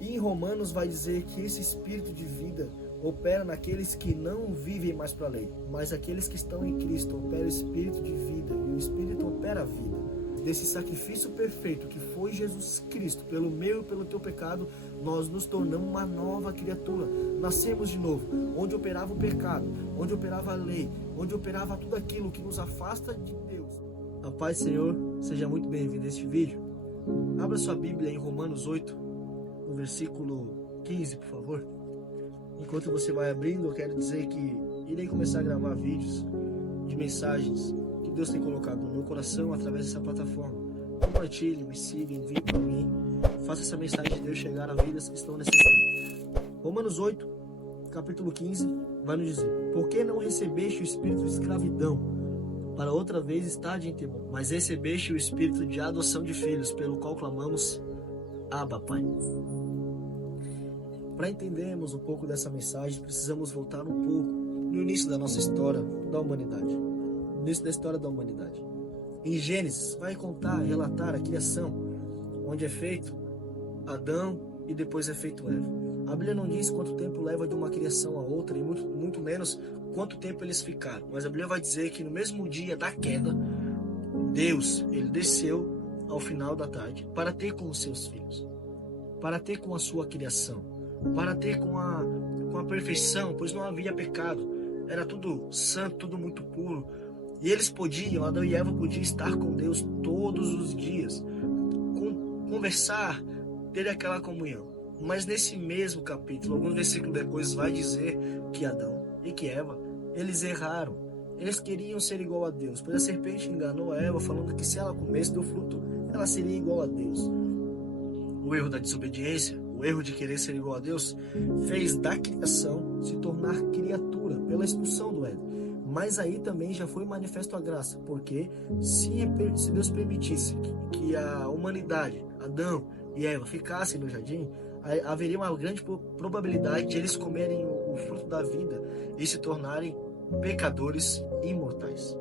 E em Romanos vai dizer que esse espírito de vida opera naqueles que não vivem mais para a lei, mas aqueles que estão em Cristo. Opera o espírito de vida, e o espírito opera a vida. Desse sacrifício perfeito que foi Jesus Cristo, pelo meu e pelo teu pecado, nós nos tornamos uma nova criatura. Nascemos de novo, onde operava o pecado, onde operava a lei, onde operava tudo aquilo que nos afasta de Deus. A paz do Senhor, seja muito bem-vindo a este vídeo. Abra sua Bíblia em Romanos 8, no versículo 15, por favor. Enquanto você vai abrindo, eu quero dizer que irei começar a gravar vídeos de mensagens que Deus tem colocado no meu coração através dessa plataforma. Compartilhe, me siga, envie para mim. Faça essa mensagem de Deus chegar a vidas que estão necessitadas. Romanos 8, capítulo 15, vai nos dizer: Por que não recebeste o espírito de escravidão, para outra vez estar em temor? Mas recebeste o espírito de adoção de filhos, pelo qual clamamos: Abba, Pai. Para entendermos um pouco dessa mensagem, precisamos voltar um pouco no início da nossa história da humanidade. No início da história da humanidade. Em Gênesis, vai contar, relatar a criação, onde é feito Adão e depois é feito Eva. A Bíblia não diz quanto tempo leva de uma criação a outra, e muito menos quanto tempo eles ficaram. Mas a Bíblia vai dizer que no mesmo dia da queda, Deus, ele desceu ao final da tarde para ter com os seus filhos, para ter com a sua criação, para ter com a perfeição, pois não havia pecado, era tudo santo, tudo muito puro, e eles podiam, Adão e Eva podiam estar com Deus todos os dias, conversar, ter aquela comunhão. Mas nesse mesmo capítulo, alguns versículos depois, vai dizer que Adão e que Eva, eles erraram, eles queriam ser igual a Deus, pois a serpente enganou a Eva, falando que se ela comesse do fruto, ela seria igual a Deus. O erro da desobediência, o erro de querer ser igual a Deus, fez da criação se tornar criatura pela expulsão do Éden. Mas aí também já foi manifesto a graça, porque se Deus permitisse que a humanidade, Adão e Eva, ficassem no jardim, haveria uma grande probabilidade de eles comerem o fruto da vida e se tornarem pecadores imortais.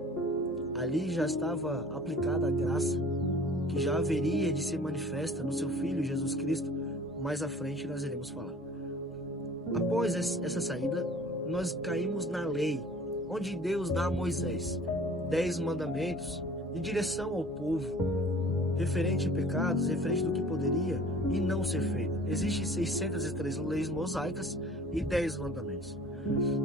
Ali já estava aplicada a graça, que já haveria de ser manifesta no seu Filho Jesus Cristo. Mais à frente nós iremos falar. Após essa saída, nós caímos na lei, onde Deus dá a Moisés 10 mandamentos de direção ao povo, referente a pecados, referente do que poderia e não ser feito. Existem 603 leis mosaicas e 10 mandamentos.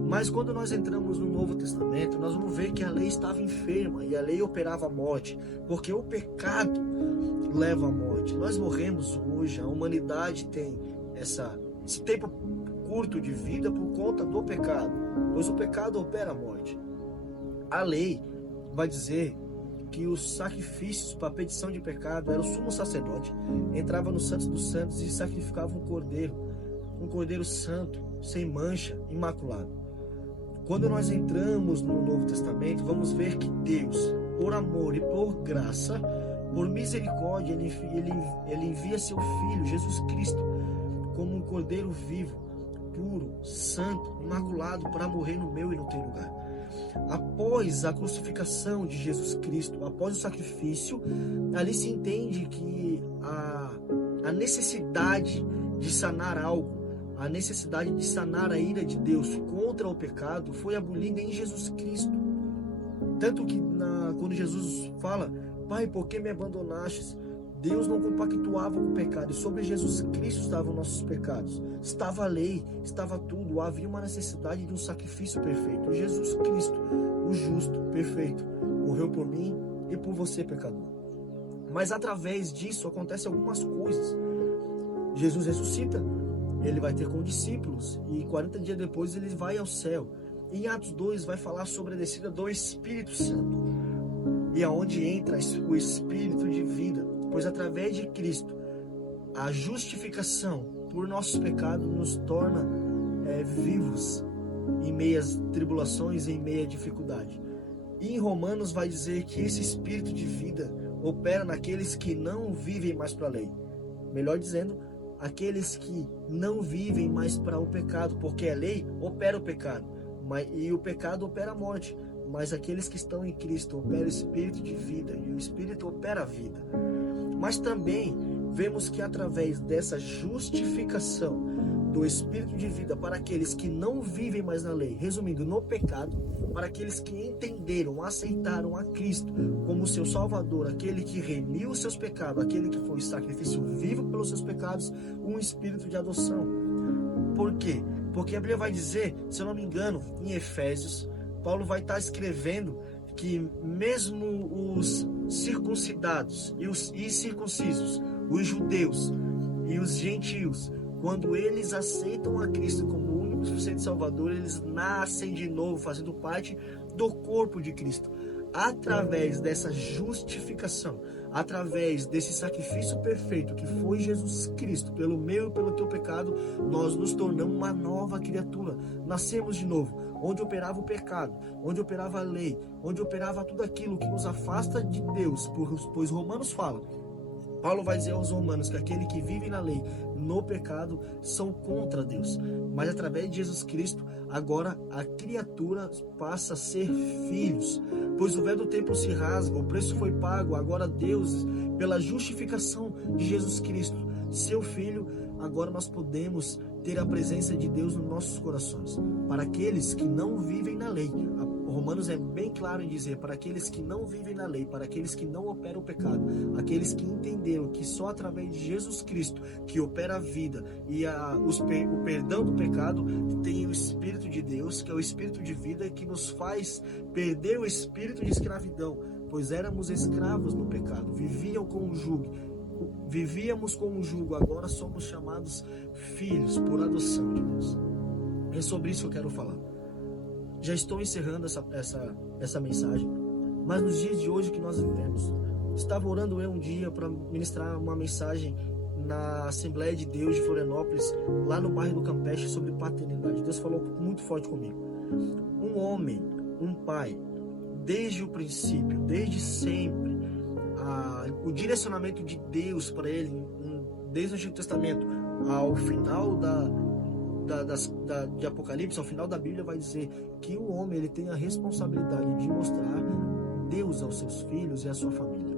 Mas quando nós entramos no Novo Testamento, nós vamos ver que a lei estava enferma e a lei operava a morte, porque o pecado leva à morte. Nós morremos hoje, a humanidade tem esse tempo curto de vida por conta do pecado, pois o pecado opera a morte. A lei vai dizer que os sacrifícios para a petição de pecado era o sumo sacerdote, entrava no Santos dos Santos e sacrificava um cordeiro santo, sem mancha, imaculado. Quando nós entramos no Novo Testamento, vamos ver que Deus, por amor e por graça, por misericórdia, ele envia seu Filho, Jesus Cristo, como um cordeiro vivo, puro, santo, imaculado, para morrer no meu e no teu lugar. Após a crucificação de Jesus Cristo, após o sacrifício, ali se entende que a necessidade de sanar algo, a necessidade de sanar a ira de Deus contra o pecado foi abolida em Jesus Cristo. Tanto que quando Jesus fala: Pai, por que me abandonastes? Deus não compactuava com o pecado, e sobre Jesus Cristo estavam nossos pecados. Estava a lei, estava tudo, havia uma necessidade de um sacrifício perfeito. Jesus Cristo, o justo, perfeito, morreu por mim e por você, pecador. Mas através disso acontecem algumas coisas. Jesus ressuscita, ele vai ter com discípulos, e 40 dias depois ele vai ao céu. Em Atos 2 vai falar sobre a descida do Espírito Santo, e aonde entra o Espírito de vida, pois através de Cristo, a justificação por nossos pecados nos torna vivos em meias tribulações, em meia dificuldade. E em Romanos vai dizer que esse Espírito de vida opera naqueles que não vivem mais para a lei. Melhor dizendo, aqueles que não vivem mais para o pecado, porque a lei opera o pecado, e o pecado opera a morte. Mas aqueles que estão em Cristo opera o Espírito de vida, e o Espírito opera a vida. Mas também vemos que através dessa justificação do Espírito de vida para aqueles que não vivem mais na lei, resumindo, no pecado, para aqueles que entenderam, aceitaram a Cristo como seu Salvador, aquele que remiu os seus pecados, aquele que foi sacrifício vivo pelos seus pecados, um Espírito de adoção. Por quê? Porque a Bíblia vai dizer, se eu não me engano, em Efésios, Paulo vai estar escrevendo que mesmo os circuncidados e os incircuncisos, os judeus e os gentios, quando eles aceitam a Cristo como o único e suficiente Salvador, eles nascem de novo, fazendo parte do corpo de Cristo. Através dessa justificação, através desse sacrifício perfeito que foi Jesus Cristo, pelo meu e pelo teu pecado, nós nos tornamos uma nova criatura. Nascemos de novo, onde operava o pecado, onde operava a lei, onde operava tudo aquilo que nos afasta de Deus, pois Romanos fala, Paulo vai dizer aos romanos que aquele que vive na lei, no pecado, são contra Deus. Mas através de Jesus Cristo, agora a criatura passa a ser filhos. Pois o véu do templo se rasga, o preço foi pago, agora Deus, pela justificação de Jesus Cristo, seu Filho, agora nós podemos ter a presença de Deus nos nossos corações. Para aqueles que não vivem na lei, Romanos é bem claro em dizer, para aqueles que não vivem na lei, para aqueles que não operam o pecado, aqueles que entenderam que só através de Jesus Cristo, que opera a vida e o perdão do pecado, tem o Espírito de Deus, que é o Espírito de vida, que nos faz perder o espírito de escravidão, pois éramos escravos no pecado, vivíamos com o jugo, agora somos chamados filhos por adoção de Deus. É sobre isso que eu quero falar. Já estou encerrando essa mensagem, mas nos dias de hoje que nós vivemos, estava orando eu um dia para ministrar uma mensagem na Assembleia de Deus de Florianópolis, lá no bairro do Campeche, sobre paternidade. Deus falou muito forte comigo. Um homem, um pai, desde o princípio, desde sempre, o direcionamento de Deus para ele, desde o Antigo Testamento ao final de Apocalipse, ao final da Bíblia, vai dizer que o homem ele tem a responsabilidade de mostrar Deus aos seus filhos e à sua família.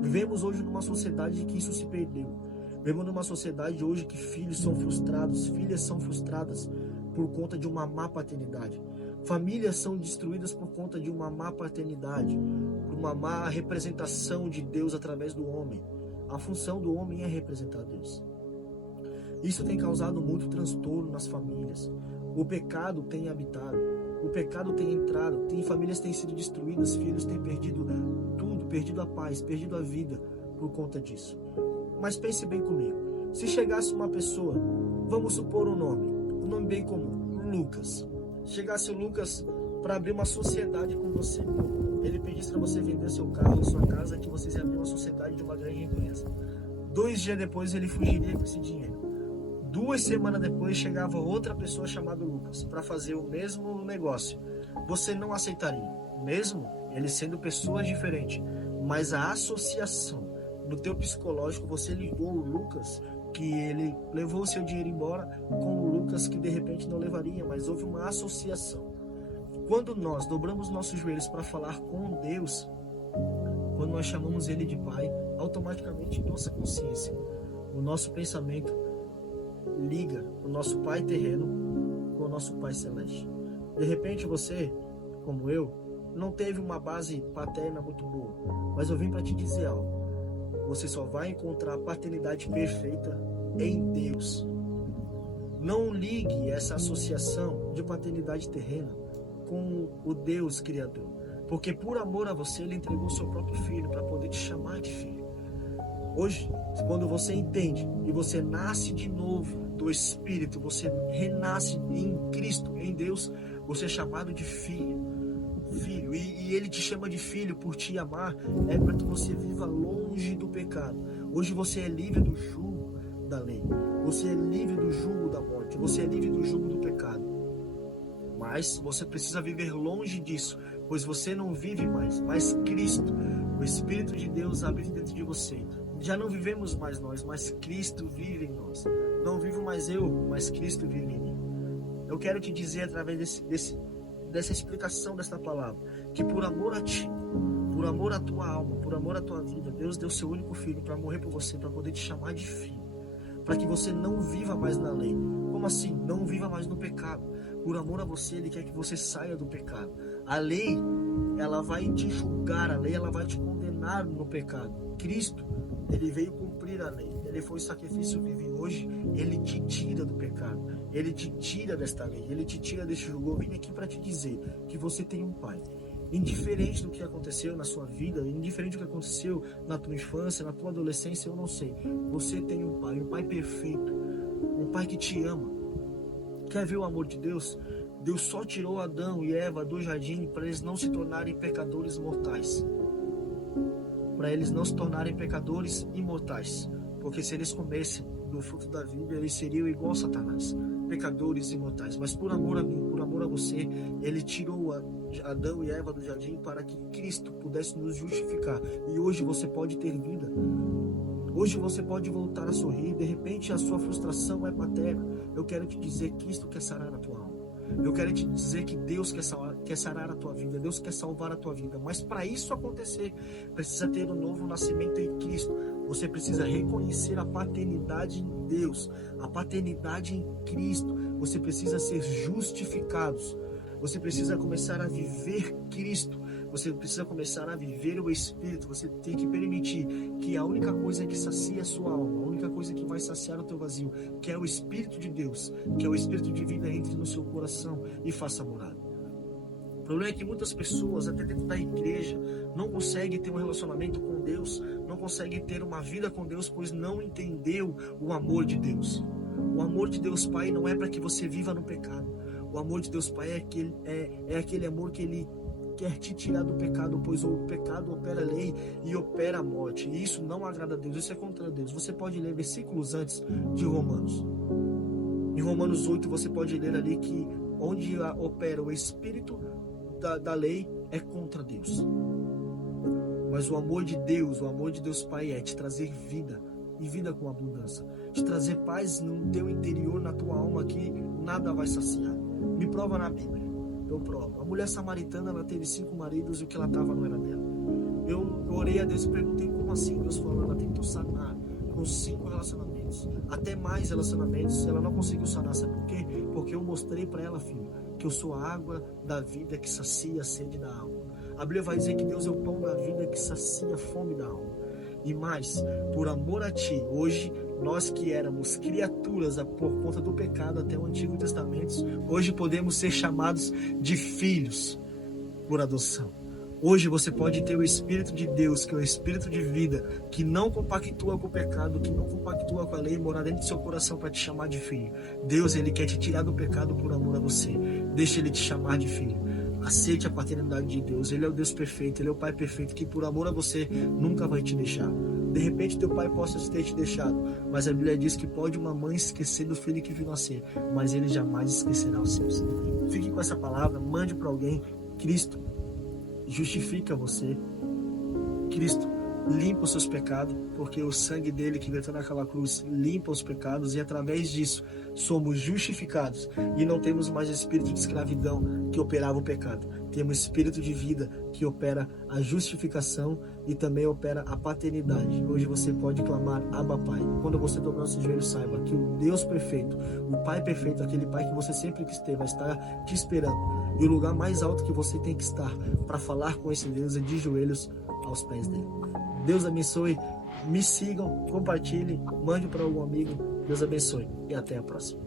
Vivemos hoje numa sociedade que isso se perdeu. Vivemos numa sociedade hoje que filhos são frustrados, filhas são frustradas por conta de uma má paternidade. Famílias são destruídas por conta de uma má paternidade, por uma má representação de Deus através do homem. A função do homem é representar Deus. Isso tem causado muito transtorno nas famílias. O pecado tem habitado, o pecado tem entrado, famílias têm sido destruídas, filhos têm perdido tudo, perdido a paz, perdido a vida por conta disso. Mas pense bem comigo, se chegasse uma pessoa, vamos supor um nome bem comum, Lucas. Chegasse o Lucas para abrir uma sociedade com você, ele pedisse para você vender seu carro, sua casa, que vocês iam abrir uma sociedade de uma grande empresa. 2 dias depois ele fugiria com esse dinheiro. 2 semanas depois chegava outra pessoa chamada Lucas para fazer o mesmo negócio. Você não aceitaria, mesmo eles sendo pessoas diferentes, mas a associação no teu psicológico, você ligou o Lucas, que ele levou o seu dinheiro embora, com o Lucas que de repente não levaria, mas houve uma associação. Quando nós dobramos nossos joelhos para falar com Deus, quando nós chamamos Ele de Pai, automaticamente nossa consciência, o nosso pensamento liga o nosso Pai terreno com o nosso Pai celeste. De repente você, como eu, não teve uma base paterna muito boa, mas eu vim para te dizer algo. Você só vai encontrar a paternidade perfeita em Deus. Não ligue essa associação de paternidade terrena com o Deus Criador, porque por amor a você Ele entregou o seu próprio Filho para poder te chamar de filho. Hoje, quando você entende e você nasce de novo do Espírito, você renasce em Cristo, em Deus, você é chamado de filho. E Ele te chama de filho por te amar, é para que você viva longe do pecado. Hoje você é livre do jugo da lei, você é livre do jugo da morte, você é livre do jugo do pecado. Mas você precisa viver longe disso, pois você não vive mais, mas Cristo, o Espírito de Deus habita dentro de você. Já não vivemos mais nós, mas Cristo vive em nós. Não vivo mais eu, mas Cristo vive em mim. Eu quero te dizer através dessa explicação desta palavra, que por amor a ti, por amor à tua alma, por amor à tua vida, Deus deu seu único filho para morrer por você, para poder te chamar de filho, para que você não viva mais na lei. Como assim? Não viva mais no pecado. Por amor a você, Ele quer que você saia do pecado. A lei, ela vai te julgar, a lei, ela vai te condenar no pecado. Cristo, Ele veio cumprir a lei. Ele foi o sacrifício vivo e hoje Ele te tira do pecado. Ele te tira desta lei. Ele te tira deste julgo. Eu vim aqui para te dizer que você tem um Pai. Indiferente do que aconteceu na sua vida, indiferente do que aconteceu na tua infância, na tua adolescência, eu não sei. Você tem um Pai perfeito. Um Pai que te ama. Quer ver o amor de Deus? Deus só tirou Adão e Eva do jardim para eles não se tornarem pecadores mortais. Para eles não se tornarem pecadores imortais. Porque se eles comessem do fruto da vida, eles seriam igual a Satanás, pecadores imortais. Mas por amor a mim, por amor a você, Ele tirou Adão e Eva do jardim para que Cristo pudesse nos justificar. E hoje você pode ter vida. Hoje você pode voltar a sorrir. De repente a sua frustração é paterna. Eu quero te dizer que Cristo quer sarar a tua alma. Eu quero te dizer que Deus quer sarar a tua vida. Deus quer salvar a tua vida. Mas para isso acontecer, precisa ter um novo nascimento em Cristo. Você precisa reconhecer a paternidade em Deus, a paternidade em Cristo. Você precisa ser justificados. Você precisa começar a viver Cristo. Você precisa começar a viver o Espírito. Você tem que permitir que a única coisa que sacia a sua alma, a única coisa que vai saciar o teu vazio, que é o Espírito de Deus, que é o Espírito de vida, entre no seu coração e faça morada. O problema é que muitas pessoas, até dentro da igreja, não conseguem ter um relacionamento com Deus, não conseguem ter uma vida com Deus, pois não entendeu o amor de Deus. O amor de Deus Pai não é para que você viva no pecado. O amor de Deus Pai é aquele amor que Ele quer te tirar do pecado, pois o pecado opera a lei e opera a morte. E isso não agrada a Deus, isso é contra Deus. Você pode ler versículos antes de Romanos. Em Romanos 8 você pode ler ali que onde opera o espírito da lei é contra Deus. Mas o amor de Deus Pai é te trazer vida, e vida com abundância. Te trazer paz no teu interior, na tua alma, que nada vai saciar. Me prova na Bíblia. Eu provo. A mulher samaritana, ela teve 5 maridos e o que ela estava não era dela. Eu orei a Deus e perguntei como assim. Deus falou, ela tentou sanar com 5 relacionamentos, até mais relacionamentos, ela não conseguiu sanar. Sabe por quê? Porque eu mostrei para ela, filho, que eu sou a água da vida que sacia a sede da alma. A Bíblia vai dizer que Deus é o pão da vida que sacia a fome da alma. E mais, por amor a ti, hoje, nós que éramos criaturas por conta do pecado até o Antigo Testamento, hoje podemos ser chamados de filhos por adoção. Hoje você pode ter o Espírito de Deus, que é o Espírito de vida, que não compactua com o pecado, que não compactua com a lei, morar dentro do seu coração para te chamar de filho. Deus, Ele quer te tirar do pecado por amor a você. Deixa Ele te chamar de filho. Aceite a paternidade de Deus. Ele é o Deus perfeito, Ele é o Pai perfeito, que por amor a você nunca vai te deixar. De repente teu pai possa ter te deixado, mas a Bíblia diz que pode uma mãe esquecer do filho que viu nascer, mas Ele jamais esquecerá os seus. Fique com essa palavra, mande para alguém. Cristo justifica você. Cristo limpa os seus pecados, porque o sangue dele que veio naquela cruz limpa os pecados, e através disso somos justificados e não temos mais espírito de escravidão que operava o pecado. Temos espírito de vida que opera a justificação e também opera a paternidade. Hoje você pode clamar Abba Pai. Quando você dobrar os seus joelhos, saiba que o Deus perfeito, o Pai perfeito, aquele Pai que você sempre quis ter, vai estar te esperando. E o lugar mais alto que você tem que estar para falar com esse Deus é de joelhos aos pés dele. Deus abençoe, me sigam, compartilhem, mande para algum amigo. Deus abençoe e até a próxima.